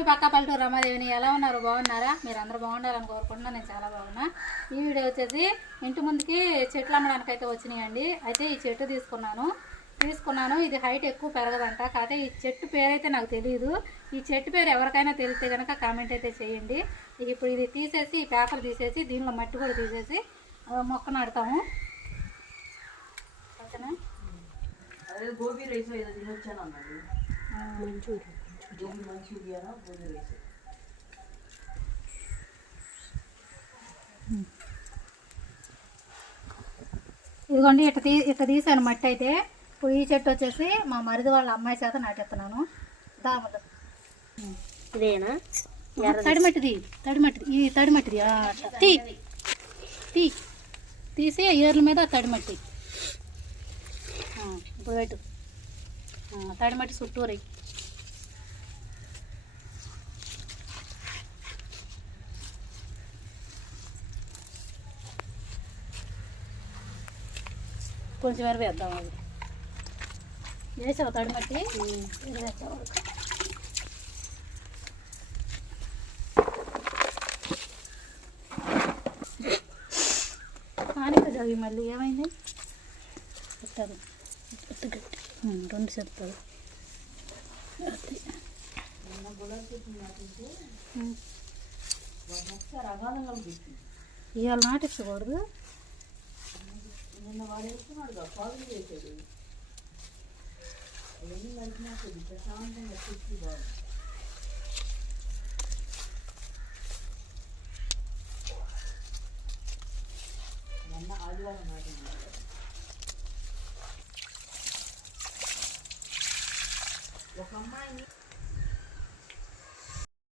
మీ పక్క పల్లెటూరు రమాదేవిని. ఎలా ఉన్నారు? బాగున్నారా? మీరు అందరూ బాగుండాలని కోరుకుంటున్నా. నేను చాలా బాగున్నా. ఈ వీడియో వచ్చేసి ఇంటి ముందుకి చెట్లు అమ్మడానికి అయితే వచ్చినాయండి. అయితే ఈ చెట్టు తీసుకున్నాను. ఇది హైట్ ఎక్కువ పెరగదంట. కాకపోతే ఈ చెట్టు పేరైతే నాకు తెలియదు. ఈ చెట్టు పేరు ఎవరికైనా తెలిస్తే కనుక కామెంట్ అయితే చేయండి. ఇప్పుడు ఇది తీసేసి, ఈ పేపర్ తీసేసి, దీనిలో మట్టి కూడా తీసేసి మొక్క నాటుతాము. ఓకేనా? గోబీ రైస్ ఏదో తినొచ్చాను అన్నాడు. ఇదిగోండి ఇట్ట తీసాను మట్టి అయితే. ఇప్పుడు ఈ చెట్టు వచ్చేసి మా మరిది వాళ్ళ అమ్మాయి చేత నాటెత్తున్నాను. దామదు ఇదేనా తడిమట్టిది ఈ తడిమట్టిది తీసి ఏర్ల మీద తడిమట్టి ఇప్పుడు పెట్టు. తడిమట్టి చుట్టూరి కొంచెం వేద్దాం. అది వేసావు తడిమట్టి వేసావు. కానీ చదివి మళ్ళీ ఏమైంది? పెట్టదు రెండు చెప్తారు. ఇవాళ నాటించకూడదు. నిన్న వాడు వేసుకున్నాడు పాదులు వేసాడు. అవన్నీ నడిచినప్పుడు ప్రశాంతంగా చూసి బాగు. మొన్న ఆదివారం నాటింది. ఒక అమ్మాయిని